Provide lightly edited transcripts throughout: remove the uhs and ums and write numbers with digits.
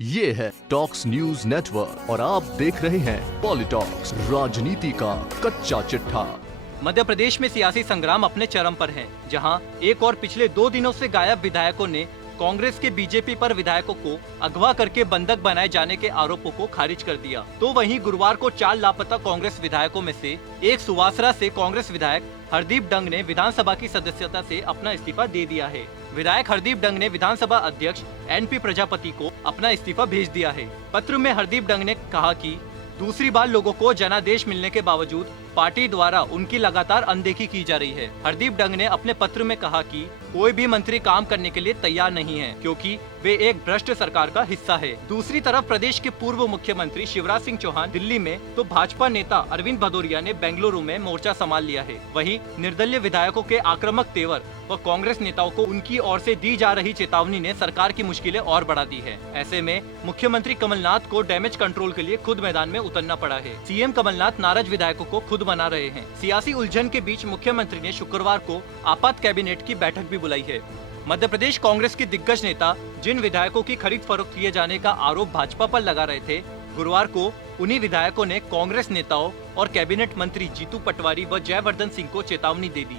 ये है talks news network और आप देख रहे हैं पॉलिटॉक्स, राजनीति का कच्चा चिट्ठा। मध्य प्रदेश में सियासी संग्राम अपने चरम पर है, जहां एक और पिछले 2 दिनों से गायब विधायकों ने कांग्रेस के बीजेपी पर विधायकों को अगवा करके बंधक बनाए जाने के आरोपों को खारिज कर दिया। तो वहीं गुरुवार को 4 लापता कांग्रेस विधायकों में से एक सुवासरा से कांग्रेस विधायक हरदीप डंग ने विधानसभा की सदस्यता से अपना इस्तीफा दे दिया है। विधायक हरदीप डंग ने विधानसभा अध्यक्ष एनपी प्रजापति को अपना इस्तीफा भेज दिया है। पत्र में हरदीप डंग ने कहा कि दूसरी बार लोगों को जनादेश मिलने के बावजूद पार्टी द्वारा उनकी लगातार अनदेखी की जा रही है। हरदीप डंग ने अपने पत्र में कहा कि कोई भी मंत्री काम करने के लिए तैयार नहीं है, क्योंकि वे एक भ्रष्ट सरकार का हिस्सा है। दूसरी तरफ प्रदेश के पूर्व मुख्यमंत्री शिवराज सिंह चौहान दिल्ली में, तो भाजपा नेता अरविंद भदौरिया ने बेंगलुरु में मोर्चा संभाल लिया है। वहीं निर्दलीय विधायकों के आक्रामक तेवर व कांग्रेस नेताओं को उनकी ओर से दी जा रही चेतावनी ने सरकार की मुश्किलें और बढ़ा दी है। ऐसे में मुख्यमंत्री कमलनाथ को डैमेज कंट्रोल के लिए खुद मैदान में उतरना पड़ा है। सीएम कमलनाथ नाराज विधायकों को खुद मना रहे हैं। सियासी उलझन के बीच मुख्यमंत्री ने शुक्रवार को आपात कैबिनेट की बैठक भी बुलाई है। मध्य प्रदेश कांग्रेस के दिग्गज नेता जिन विधायकों की खरीद फरोख्त किए जाने का आरोप भाजपा पर लगा रहे थे, गुरुवार को उन्हीं विधायकों ने कांग्रेस नेताओं और कैबिनेट मंत्री जीतू पटवारी व जयवर्धन सिंह को चेतावनी दे दी।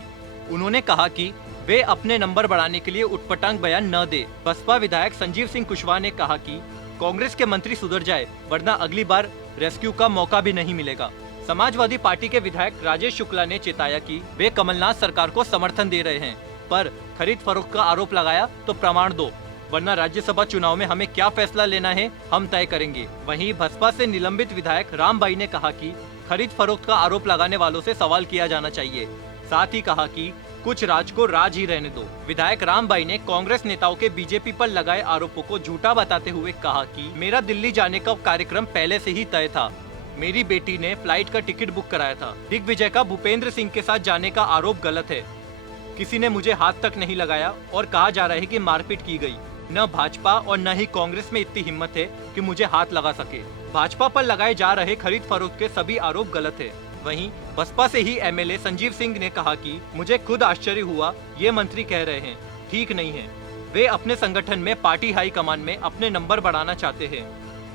उन्होंने कहा कि वे अपने नंबर बढ़ाने के लिए उटपटांग बयान न दे। बसपा विधायक संजीव सिंह कुशवाहा ने कहा कि कांग्रेस के मंत्री सुधर जाए, वरना अगली बार रेस्क्यू का मौका भी नहीं मिलेगा। समाजवादी पार्टी के विधायक राजेश शुक्ला ने चेताया कि वे कमलनाथ सरकार को समर्थन दे रहे हैं, पर खरीद फरोख्त का आरोप लगाया तो प्रमाण दो, वरना राज्यसभा चुनाव में हमें क्या फैसला लेना है हम तय करेंगे। वहीं बसपा से निलंबित विधायक रामबाई ने कहा कि खरीद फरोख्त का आरोप लगाने वालों से सवाल किया जाना चाहिए। साथ ही कहा कि कुछ राज को राज ही रहने दो। विधायक रामबाई ने कांग्रेस नेताओं के बीजेपी पर लगाए आरोपों को झूठा बताते हुए कहा कि मेरा दिल्ली जाने का कार्यक्रम पहले से ही तय था। मेरी बेटी ने फ्लाइट का टिकट बुक कराया था। दिग्विजय का भूपेंद्र सिंह के साथ जाने का आरोप गलत है। किसी ने मुझे हाथ तक नहीं लगाया और कहा जा रहा है कि मारपीट की गई। न भाजपा और न ही कांग्रेस में इतनी हिम्मत है कि मुझे हाथ लगा सके। भाजपा पर लगाए जा रहे खरीद फरोख्त के सभी आरोप गलत है। वहीं बसपा से ही एमएलए संजीव सिंह ने कहा कि मुझे खुद आश्चर्य हुआ, ये मंत्री कह रहे हैं, ठीक नहीं है। वे अपने संगठन में पार्टी हाई कमान में अपने नंबर बढ़ाना चाहते हैं।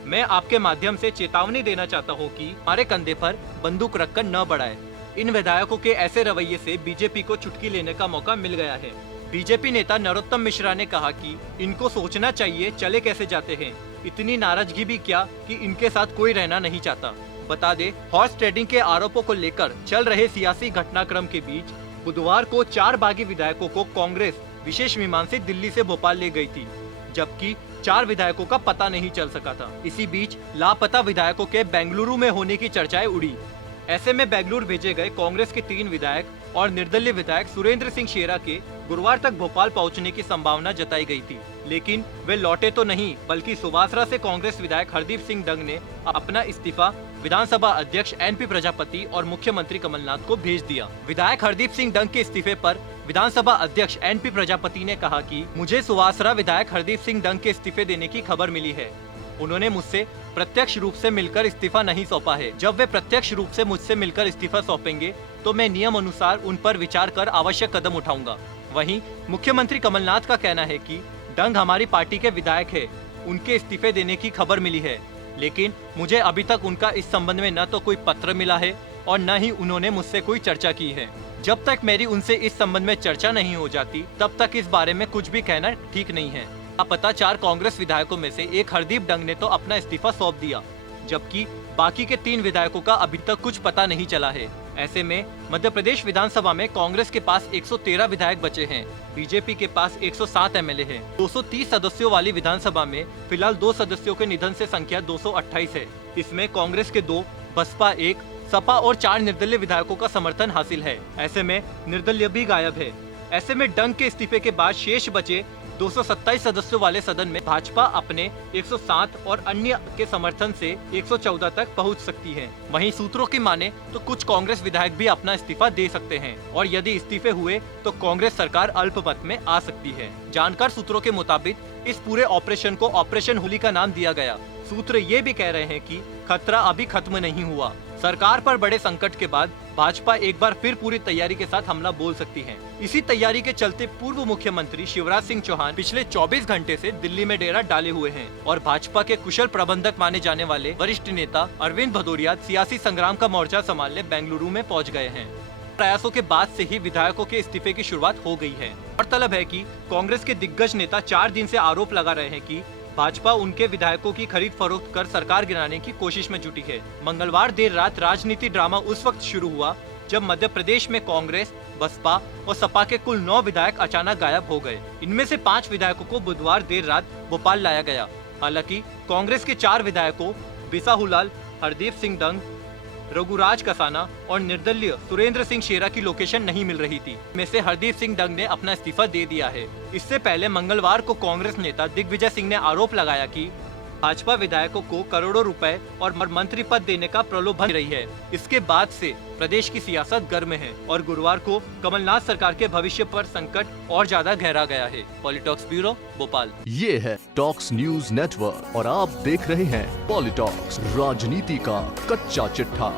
मैं आपके माध्यम से चेतावनी देना चाहता हूं कि हमारे कंधे पर बंदूक रखकर न बढ़ाए। इन विधायकों के ऐसे रवैये से बीजेपी को चुटकी लेने का मौका मिल गया है। बीजेपी नेता नरोत्तम मिश्रा ने कहा कि इनको सोचना चाहिए चले कैसे जाते हैं। इतनी नाराजगी भी क्या कि इनके साथ कोई रहना नहीं चाहता। बता दे, हॉर्स ट्रेडिंग के आरोपों को लेकर चल रहे सियासी घटनाक्रम के बीच बुधवार को 4 बागी विधायकों को कांग्रेस विशेष विमान से दिल्ली से भोपाल ले गई थी, जबकि 4 विधायकों का पता नहीं चल सका था। इसी बीच लापता विधायकों के बेंगलुरु में होने की चर्चाएं उड़ी। ऐसे में बेंगलुरु भेजे गए कांग्रेस के 3 विधायक और निर्दलीय विधायक सुरेंद्र सिंह शेरा के गुरुवार तक भोपाल पहुंचने की संभावना जताई गई थी, लेकिन वे लौटे तो नहीं, बल्कि सुवासरा से कांग्रेस विधायक हरदीप सिंह डंग ने अपना इस्तीफा विधानसभा अध्यक्ष एनपी प्रजापति और मुख्यमंत्री कमलनाथ को भेज दिया। विधायक हरदीप सिंह डंग के इस्तीफे पर विधानसभा अध्यक्ष एनपी प्रजापति ने कहा कि मुझे सुवासरा विधायक हरदीप सिंह डंग के इस्तीफे देने की खबर मिली है। उन्होंने मुझसे प्रत्यक्ष रूप से मिलकर इस्तीफा नहीं सौंपा है। जब वे प्रत्यक्ष रूप से मुझसे मिलकर इस्तीफा सौंपेंगे तो मैं नियम अनुसार उन पर विचार कर आवश्यक कदम उठाऊंगा। वहीं मुख्यमंत्री कमलनाथ का कहना है कि डंग हमारी पार्टी के विधायक है, उनके इस्तीफे देने की खबर मिली है, लेकिन मुझे अभी तक उनका इस संबंध में न तो कोई पत्र मिला है और न ही उन्होंने मुझसे कोई चर्चा की है। जब तक मेरी उनसे इस संबंध में चर्चा नहीं हो जाती, तब तक इस बारे में कुछ भी कहना ठीक नहीं है। लापता 4 कांग्रेस विधायकों में से एक हरदीप डंग ने तो अपना इस्तीफा सौंप दिया, जबकि बाकी के 3 विधायकों का अभी तक कुछ पता नहीं चला है। ऐसे में मध्य प्रदेश विधानसभा में कांग्रेस के पास 113 विधायक बचे हैं, बीजेपी के पास 107 एमएलए हैं। 230 सदस्यों वाली विधानसभा में फिलहाल 2 सदस्यों के निधन से संख्या 228 है। इसमें कांग्रेस के 2, बसपा 1, सपा और 4 निर्दलीय विधायकों का समर्थन हासिल है। ऐसे में निर्दलीय भी गायब है। ऐसे में डंग के इस्तीफे के बाद शेष बचे 227 सदस्यों वाले सदन में भाजपा अपने 107 और अन्य के समर्थन से 114 तक पहुंच सकती है। वहीं सूत्रों की माने तो कुछ कांग्रेस विधायक भी अपना इस्तीफा दे सकते हैं और यदि इस्तीफे हुए तो कांग्रेस सरकार अल्पमत में आ सकती है। जानकार सूत्रों के मुताबिक इस पूरे ऑपरेशन को ऑपरेशन होली का नाम दिया गया। सूत्र ये भी कह रहे हैं कि खतरा अभी खत्म नहीं हुआ। सरकार पर बड़े संकट के बाद भाजपा एक बार फिर पूरी तैयारी के साथ हमला बोल सकती है। इसी तैयारी के चलते पूर्व मुख्यमंत्री शिवराज सिंह चौहान पिछले 24 घंटे से दिल्ली में डेरा डाले हुए हैं और भाजपा के कुशल प्रबंधक माने जाने वाले वरिष्ठ नेता अरविंद भदौरिया सियासी संग्राम का मोर्चा संभालने बेंगलुरु में पहुंच गए हैं। प्रयासों के बाद से ही विधायकों के इस्तीफे की शुरुआत हो गई है। गौरतलब है कि कांग्रेस के दिग्गज नेता 4 दिन से आरोप लगा रहे हैं कि भाजपा उनके विधायकों की खरीद फरोख्त कर सरकार गिराने की कोशिश में जुटी है। मंगलवार देर रात राजनीति ड्रामा उस वक्त शुरू हुआ जब मध्य प्रदेश में कांग्रेस, बसपा और सपा के कुल 9 विधायक अचानक गायब हो गए। इनमें से 5 विधायकों को बुधवार देर रात भोपाल लाया गया। हालांकि कांग्रेस के 4 विधायकों बिसाहुलाल, हरदीप सिंह डंग, रघुराज कसाना और निर्दलीय सुरेंद्र सिंह शेरा की लोकेशन नहीं मिल रही थी। में से हरदीप सिंह डंग ने अपना इस्तीफा दे दिया है। इससे पहले मंगलवार को कांग्रेस नेता दिग्विजय सिंह ने आरोप लगाया कि भाजपा विधायकों को करोड़ों रुपए और मंत्री पद देने का प्रलोभन दे रही है। इसके बाद से प्रदेश की सियासत गर्म है और गुरुवार को कमलनाथ सरकार के भविष्य पर संकट और ज्यादा गहरा गया है। पॉलिटॉक्स ब्यूरो, भोपाल। ये है टॉक्स न्यूज नेटवर्क और आप देख रहे हैं पॉलिटॉक्स, राजनीति का कच्चा चिट्ठा।